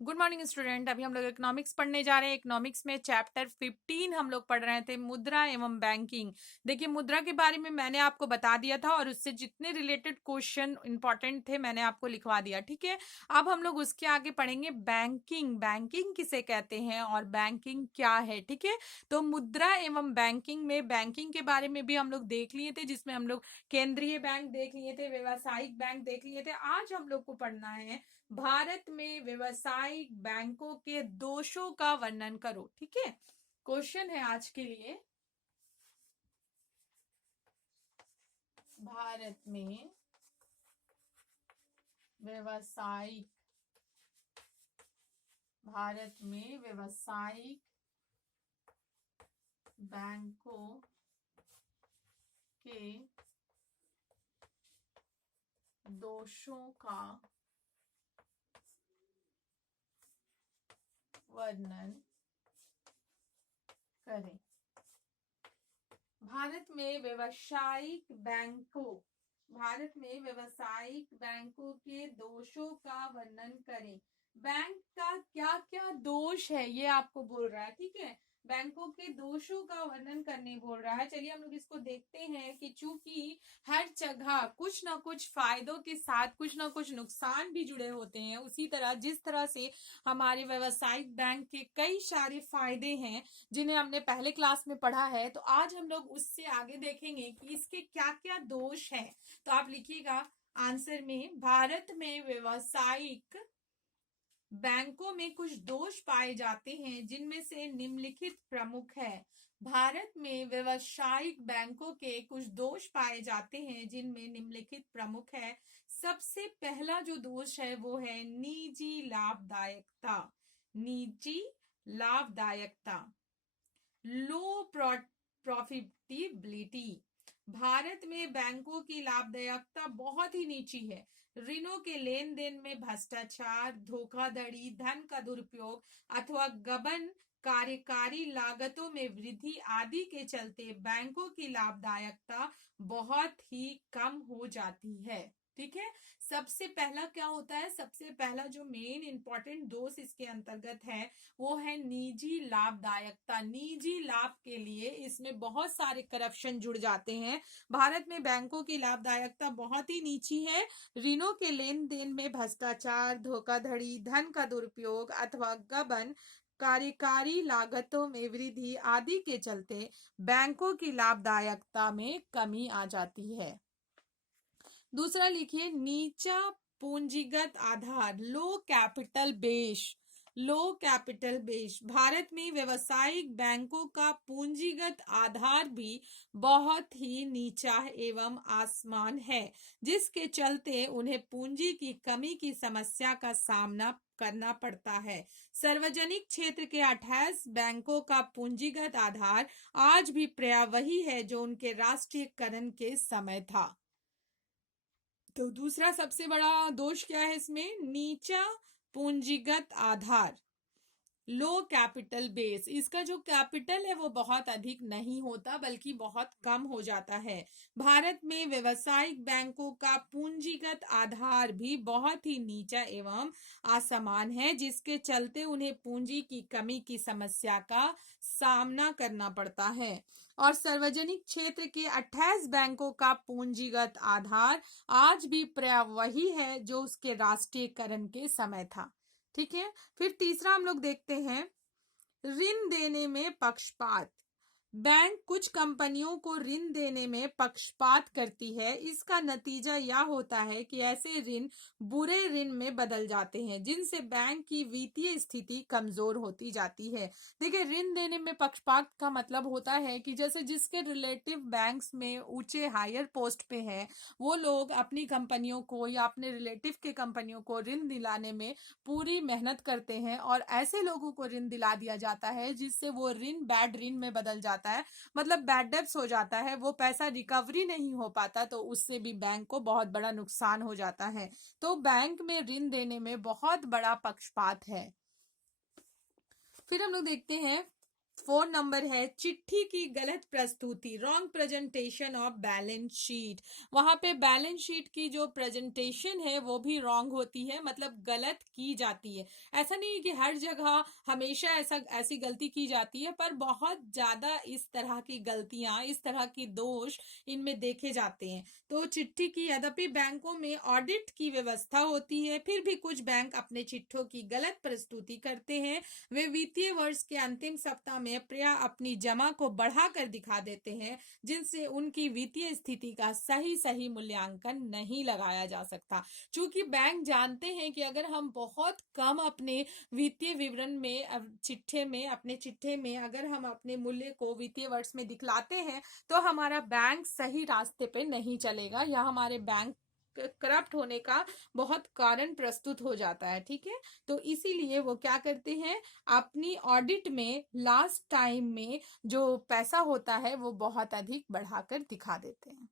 Good morning student. अभी हम लोग इकोनॉमिक्स पढ़ने जा रहे हैं। इकोनॉमिक्स में चैप्टर 15 हम लोग पढ़ रहे थे, मुद्रा एवं बैंकिंग। देखिए, मुद्रा के बारे में मैंने आपको बता दिया था और उससे जितने रिलेटेड क्वेश्चन इंपॉर्टेंट थे मैंने आपको लिखवा दिया। ठीक है, अब हम लोग उसके आगे पढ़ेंगे बैंकिंग। बैंकिंग किसे कहते हैं और बैंकिंग क्या है। ठीक है, तो मुद्रा एवं बैंकिंग में बैंकिंग के बारे में भी हम लोग देख लिए थे, जिसमें हम लोग केंद्रीय बैंक देख लिए थे, व्यवसायिक बैंक देख लिए थे। आज हम लोग को पढ़ना है भारत में व्यवसायिक बैंकों के दोषों का वर्णन करो। ठीक है, क्वेश्चन है आज के लिए, भारत में व्यवसायिक बैंकों के दोषों का वर्णन करें। भारत में व्यवसायिक बैंकों के दोषों का वर्णन करें। बैंक का क्या क्या दोष है ये आपको बोल रहा है। ठीक है, बैंकों के दोषों का वर्णन करने बोल रहा है। चलिए हम लोग इसको देखते हैं कि चूंकि हर जगह कुछ ना कुछ फायदों के साथ कुछ ना कुछ नुकसान भी जुड़े होते हैं, उसी तरह जिस तरह से हमारे व्यवसायिक बैंक के कई सारे फायदे हैं जिन्हें हमने पहले क्लास में पढ़ा है, तो आज हम लोग उससे आगे देखेंगे कि इसके क्या क्या दोष हैं। तो आप लिखिएगा आंसर में, भारत में व्यवसायिक बैंकों में कुछ दोष पाए जाते हैं जिनमें से निम्नलिखित प्रमुख है। भारत में व्यवसायिक बैंकों के कुछ दोष पाए जाते हैं जिनमें निम्नलिखित प्रमुख है। सबसे पहला जो दोष है वो है निजी लाभदायकता, लो प्रॉफिटेबिलिटी। भारत में बैंकों की लाभदायकता बहुत ही नीची है। ऋणों के लेन देन में भ्रष्टाचार, धोखाधड़ी, धन का दुरुपयोग अथवा गबन, कार्यकारी लागतों में वृद्धि आदि के चलते बैंकों की लाभदायकता बहुत ही कम हो जाती है। ठीक है, सबसे पहला क्या होता है, सबसे पहला जो मेन इंपॉर्टेंट दोष इसके अंतर्गत है वो है निजी लाभदायकता। निजी लाभ के लिए इसमें बहुत सारे करप्शन जुड़ जाते हैं। भारत में बैंकों की लाभदायकता बहुत ही नीची है। ऋणों के लेन देन में भ्रष्टाचार, धोखाधड़ी, धन का दुरुपयोग अथवा गबन, कार्यकारी लागतों में वृद्धि आदि के चलते बैंकों की लाभदायकता में कमी आ जाती है। दूसरा लिखिए, नीचा पूंजीगत आधार, लो कैपिटल बेस। भारत में व्यवसायिक बैंकों का पूंजीगत आधार भी बहुत ही नीचा एवं आसमान है, जिसके चलते उन्हें पूंजी की कमी की समस्या का सामना करना पड़ता है। सार्वजनिक क्षेत्र के 28 बैंकों का पूंजीगत आधार आज भी प्राय वही है जो उनके राष्ट्रीयकरण के समय था। तो दूसरा सबसे बड़ा दोष क्या है इसमें, नीचा पूंजीगत आधार, लो कैपिटल बेस। इसका जो कैपिटल है वो बहुत अधिक नहीं होता बल्कि बहुत कम हो जाता है। भारत में व्यवसायिक बैंकों का पूंजीगत आधार भी बहुत ही नीचा एवं असमान है, जिसके चलते उन्हें पूंजी की कमी की समस्या का सामना करना पड़ता है। और सार्वजनिक क्षेत्र के 28 बैंकों का पूंजीगत आधार आज भी प्राय वही है जो उसके राष्ट्रीयकरण के समय था। ठीक है, फिर तीसरा हम लोग देखते हैं, ऋण देने में पक्षपात। बैंक कुछ कंपनियों को ऋण देने में पक्षपात करती है। इसका नतीजा यह होता है कि ऐसे ऋण बुरे ऋण में बदल जाते हैं, जिनसे बैंक की वित्तीय स्थिति कमजोर होती जाती है। देखिए, ऋण देने में पक्षपात का मतलब होता है कि जैसे जिसके रिलेटिव बैंक्स में ऊंचे हायर पोस्ट पे है, वो लोग अपनी कंपनियों को या अपने रिलेटिव के कंपनियों को ऋण दिलाने में पूरी मेहनत करते हैं और ऐसे लोगों को ऋण दिला दिया जाता है जिससे वो ऋण बैड ऋण में बदल जाता है, मतलब बैड डेब्ट्स हो जाता है, वो पैसा रिकवरी नहीं हो पाता, तो उससे भी बैंक को बहुत बड़ा नुकसान हो जाता है। तो बैंक में ऋण देने में बहुत बड़ा पक्षपात है। फिर हम लोग देखते हैं 4 नंबर है चिट्ठी की गलत प्रस्तुति, wrong presentation of balance sheet. वहां पे बैलेंस शीट की जो प्रेजेंटेशन है वो भी रॉन्ग होती है, मतलब गलत की जाती है। ऐसा नहीं है कि हर जगह हमेशा ऐसी गलती की जाती है, पर बहुत ज्यादा इस तरह की गलतियां, इस तरह की दोष इनमें देखे जाते हैं। तो चिट्ठी की, यद्यपि बैंकों में ऑडिट की व्यवस्था होती है, फिर भी कुछ बैंक अपने चिट्ठों की गलत प्रस्तुति करते हैं। वे वित्तीय वर्ष के अंतिम सप्ताह में प्रायः अपनी जमा को बढ़ाकर दिखा देते हैं, जिनसे उनकी वित्तीय स्थिति का सही सही मूल्यांकन नहीं लगाया जा सकता। चूंकि बैंक जानते हैं कि अगर हम बहुत कम अपने वित्तीय विवरण में, अपने चिट्ठे में अगर हम अपने मूल्य को वित्तीय वर्ष में दिखलाते हैं, तो हमारा बैंक सही रास्ते पे नहीं चलेगा, या हमारे बैंक करप्ट होने का बहुत कारण प्रस्तुत हो जाता है। ठीक है, तो इसीलिए वो क्या करते हैं, अपनी ऑडिट में लास्ट टाइम में जो पैसा होता है वो बहुत अधिक बढ़ाकर दिखा देते हैं।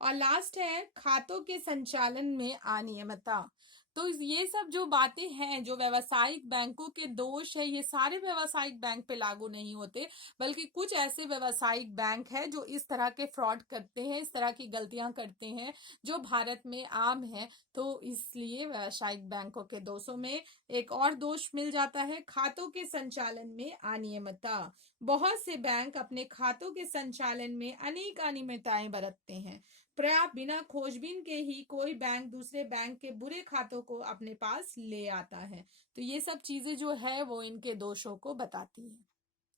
और लास्ट है खातों के संचालन में अनियमितता। तो ये सब जो बातें हैं, जो व्यावसायिक बैंकों के दोष है, ये सारे व्यावसायिक बैंक पे लागू नहीं होते, बल्कि कुछ ऐसे व्यावसायिक बैंक है जो इस तरह के फ्रॉड करते हैं, इस तरह की गलतियां करते हैं, जो भारत में आम है। तो इसलिए व्यावसायिक बैंकों के दोषों में एक और दोष मिल जाता है, खातों के संचालन में अनियमितता। बहुत से बैंक अपने खातों के संचालन में अनेक अनियमितताएं बरतते हैं। प्राय बिना खोजबीन के ही कोई बैंक दूसरे बैंक के बुरे खातों को अपने पास ले आता है। तो ये सब चीजें जो है वो इनके दोषों को बताती है।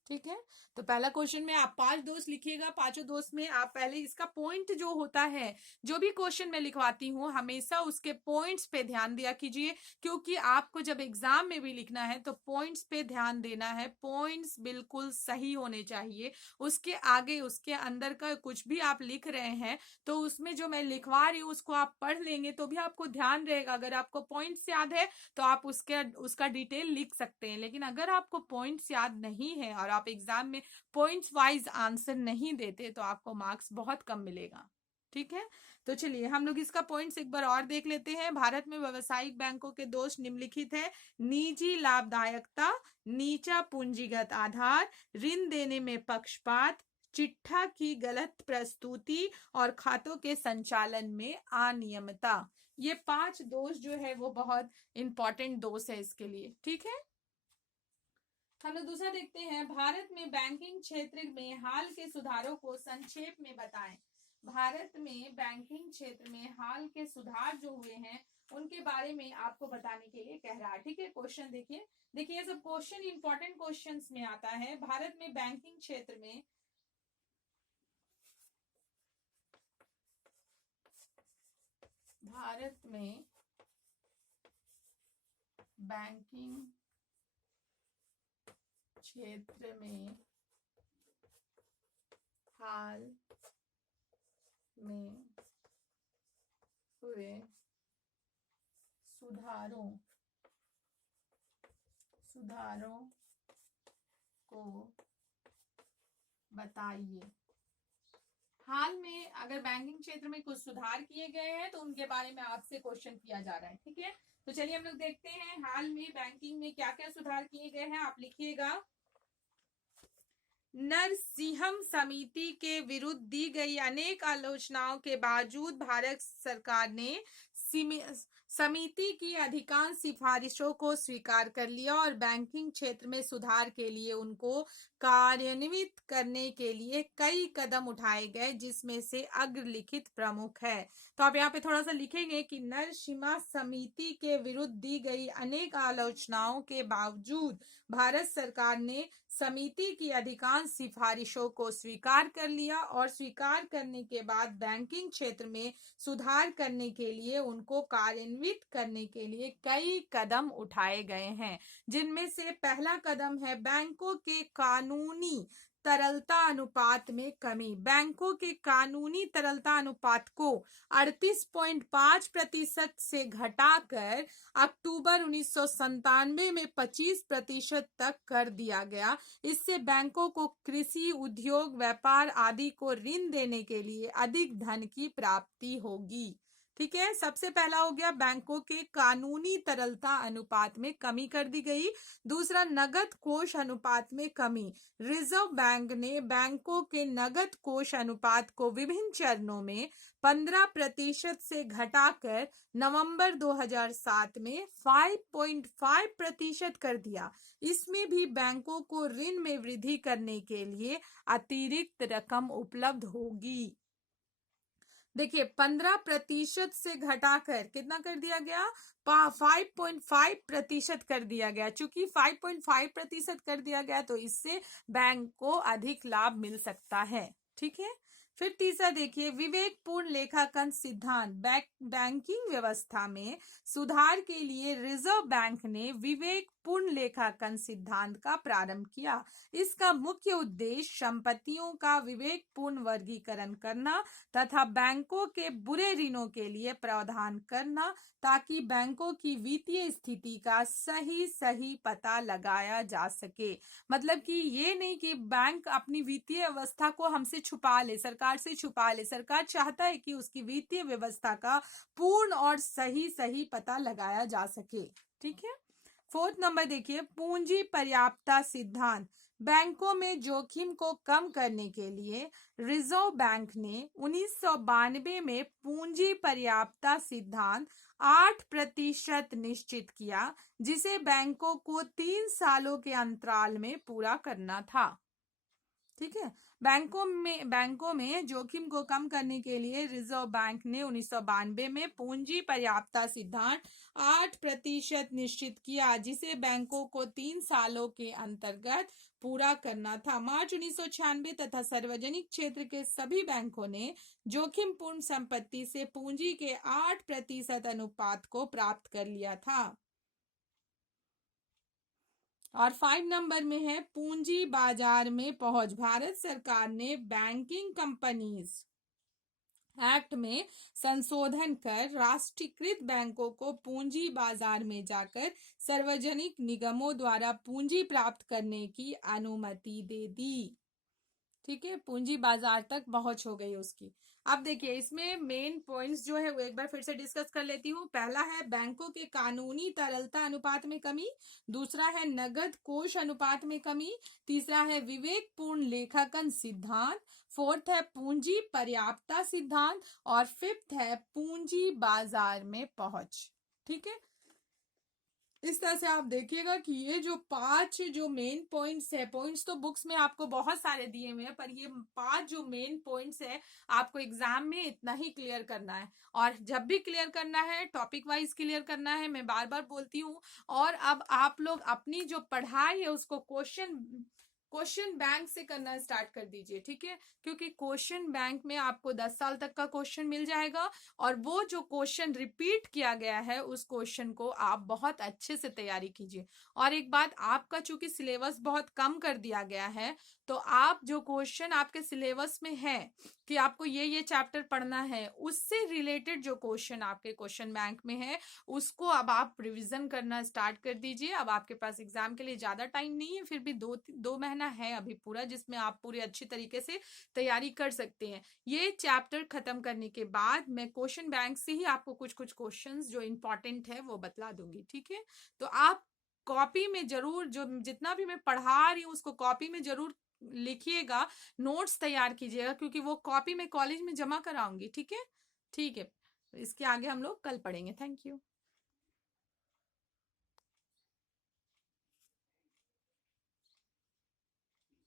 ठीक है, तो पहला क्वेश्चन में आप 5 दोष लिखिएगा। 5 दोष में आप पहले इसका पॉइंट जो होता है, जो भी क्वेश्चन मैं लिखवाती हूँ, हमेशा उसके पॉइंट्स पे ध्यान दिया कीजिए, क्योंकि आपको जब एग्जाम में भी लिखना है तो पॉइंट्स पे ध्यान देना है। पॉइंट्स बिल्कुल सही होने चाहिए। उसके आगे, उसके अंदर का कुछ भी आप लिख रहे हैं तो उसमें जो मैं लिखवा रही हूँ उसको आप पढ़ लेंगे तो भी आपको ध्यान रहेगा। अगर आपको पॉइंट्स याद है तो आप उसका डिटेल लिख सकते हैं, लेकिन अगर आपको पॉइंट्स याद नहीं है और आप एग्जाम में पॉइंट्स वाइज आंसर नहीं देते तो आपको मार्क्स बहुत कम मिलेगा। ठीक है, तो चलिए हम लोग इसका पॉइंट्स एक बार और देख लेते हैं। भारत में व्यावसायिक बैंकों के दोष निम्नलिखित है: निजी लाभदायकता, नीचा पूंजीगत आधार, ऋण देने में पक्षपात, चिट्ठा की गलत प्रस्तुति और खातों के संचालन में अनियमितता। ये 5 दोष जो है वो बहुत इंपॉर्टेंट दोष है इसके लिए। ठीक है, हम लोग दूसरा देखते हैं, भारत में बैंकिंग क्षेत्र में हाल के सुधारों को संक्षेप में बताएं। भारत में बैंकिंग क्षेत्र में हाल के सुधार जो हुए हैं उनके बारे में आपको बताने के लिए कह रहा है। ठीक है, क्वेश्चन देखिए, ये सब क्वेश्चन इंपॉर्टेंट क्वेश्चंस में आता है। भारत में बैंकिंग क्षेत्र में बैंकिंग क्षेत्र में हाल में हुए सुधारों को बताइए। हाल में अगर बैंकिंग क्षेत्र में कुछ सुधार किए गए हैं तो उनके बारे में आपसे क्वेश्चन किया जा रहा है। ठीक है, तो चलिए हम लोग देखते हैं हाल में बैंकिंग में क्या क्या सुधार किए गए हैं। आप लिखिएगा, नरसिंहम समिति के विरुद्ध दी गई अनेक आलोचनाओं के बावजूद भारत सरकार ने समिति की अधिकांश सिफारिशों को स्वीकार कर लिया और बैंकिंग क्षेत्र में सुधार के लिए उनको कार्यान्वित करने के लिए कई कदम उठाए गए, जिसमें से अग्रलिखित प्रमुख है। तो आप यहाँ पे थोड़ा सा लिखेंगे कि नरसिम्हा समिति के विरुद्ध दी गई अनेक आलोचनाओं के बावजूद भारत सरकार ने समिति की अधिकांश सिफारिशों को स्वीकार कर लिया और स्वीकार करने के बाद बैंकिंग क्षेत्र में सुधार करने के लिए उनको कार्यान्वित करने के लिए कई कदम उठाए गए हैं, जिनमें से पहला कदम है बैंकों के कानूनी तरलता अनुपात में कमी। बैंकों के कानूनी तरलता अनुपात को 38.5% से घटाकर अक्टूबर 1997 में 25% तक कर दिया गया। इससे बैंकों को कृषि, उद्योग, व्यापार आदि को ऋण देने के लिए अधिक धन की प्राप्ति होगी। ठीक है, सबसे पहला हो गया बैंकों के कानूनी तरलता अनुपात में कमी कर दी गई। दूसरा, नगद कोष अनुपात में कमी। रिजर्व बैंक ने बैंकों के नगद कोष अनुपात को विभिन्न चरणों में 15% से घटाकर नवंबर 2007 में 5.5% कर दिया। इसमें भी बैंकों को ऋण में वृद्धि करने के लिए अतिरिक्त रकम उपलब्ध होगी। देखिए, 15% से घटाकर कितना कर दिया गया, 5.5% कर दिया गया। चूंकि 5.5% कर दिया गया तो इससे बैंक को अधिक लाभ मिल सकता है। ठीक है, फिर तीसरा देखिए, विवेकपूर्ण लेखांकन सिद्धांत। बैंकिंग व्यवस्था में सुधार के लिए रिजर्व बैंक ने विवेकपूर्ण लेखांकन सिद्धांत का प्रारंभ किया। इसका मुख्य उद्देश्य संपत्तियों का विवेकपूर्ण वर्गीकरण करना तथा बैंकों के बुरे ऋणों के लिए प्रावधान करना, ताकि बैंकों की वित्तीय स्थिति का सही पता लगाया जा सके। मतलब कि ये नहीं कि बैंक अपनी वित्तीय व्यवस्था को हमसे छुपा ले, सरकार से छुपा ले। सरकार चाहता है कि उसकी वित्तीय व्यवस्था का पूर्ण और सही पता लगाया जा सके। ठीक है, फोर्थ नंबर देखिए, पूंजी पर्याप्तता सिद्धांत। बैंकों में जोखिम को कम करने के लिए रिजर्व बैंक ने 1992 में पूंजी पर्याप्तता सिद्धांत 8% निश्चित किया, जिसे बैंकों को 3 सालों के अंतराल में पूरा करना था। ठीक है, बैंकों में जोखिम को कम करने के लिए रिजर्व बैंक ने 1992 में पूंजी पर्याप्तता सिद्धांत 8% निश्चित किया, जिसे बैंकों को 3 सालों के अंतर्गत पूरा करना था। मार्च 1996 तथा सार्वजनिक क्षेत्र के सभी बैंकों ने जोखिमपूर्ण संपत्ति से पूंजी के 8% अनुपात को प्राप्त कर लिया था। और 5 नंबर में है पूंजी बाजार में पहुंच। भारत सरकार ने बैंकिंग कंपनीज एक्ट में संशोधन कर राष्ट्रीयकृत बैंकों को पूंजी बाजार में जाकर सार्वजनिक निगमों द्वारा पूंजी प्राप्त करने की अनुमति दे दी। ठीक है, पूंजी बाजार तक पहुंच हो गई उसकी। अब देखिए, इसमें मेन पॉइंट्स जो है वो एक बार फिर से डिस्कस कर लेती हूँ। पहला है बैंकों के कानूनी तरलता अनुपात में कमी। दूसरा है नगद कोष अनुपात में कमी। तीसरा है विवेकपूर्ण लेखांकन सिद्धांत। फोर्थ है पूंजी पर्याप्तता सिद्धांत। और फिफ्थ है पूंजी बाजार में पहुंच। ठीक है, इस तरह से आप देखिएगा कि ये जो 5 जो मेन पॉइंट्स है, पॉइंट्स तो बुक्स में आपको बहुत सारे दिए हुए हैं, पर ये 5 जो मेन पॉइंट्स है आपको एग्जाम में इतना ही क्लियर करना है। और जब भी क्लियर करना है टॉपिक वाइज क्लियर करना है, मैं बार बार बोलती हूँ। और अब आप लोग अपनी जो पढ़ाई है उसको क्वेश्चन बैंक से करना स्टार्ट कर दीजिए। ठीक है, क्योंकि क्वेश्चन बैंक में आपको 10 साल तक का क्वेश्चन मिल जाएगा, और वो जो क्वेश्चन रिपीट किया गया है उस क्वेश्चन को आप बहुत अच्छे से तैयारी कीजिए। और एक बात, आपका चूंकि सिलेबस बहुत कम कर दिया गया है, तो आप जो क्वेश्चन आपके सिलेबस में है कि आपको ये चैप्टर पढ़ना है, उससे रिलेटेड जो क्वेश्चन आपके क्वेश्चन बैंक में है उसको अब आप रिवीजन करना स्टार्ट कर दीजिए। अब आपके पास एग्जाम के लिए ज्यादा टाइम नहीं है, फिर भी दो महीना है अभी पूरा, जिसमें आप पूरी अच्छी तरीके से तैयारी कर सकते हैं। ये चैप्टर खत्म करने के बाद मैं क्वेश्चन बैंक से ही आपको कुछ क्वेश्चंस जो इंपॉर्टेंट है वो बतला दूंगी। ठीक है, तो आप कॉपी में जरूर, जो जितना भी मैं पढ़ा रही हूँ उसको कॉपी में जरूर लिखिएगा, नोट्स तैयार कीजिएगा, क्योंकि वो कॉपी मैं कॉलेज में जमा कराऊंगी। ठीक है, ठीक है, इसके आगे हम लोग कल पढ़ेंगे। Thank you.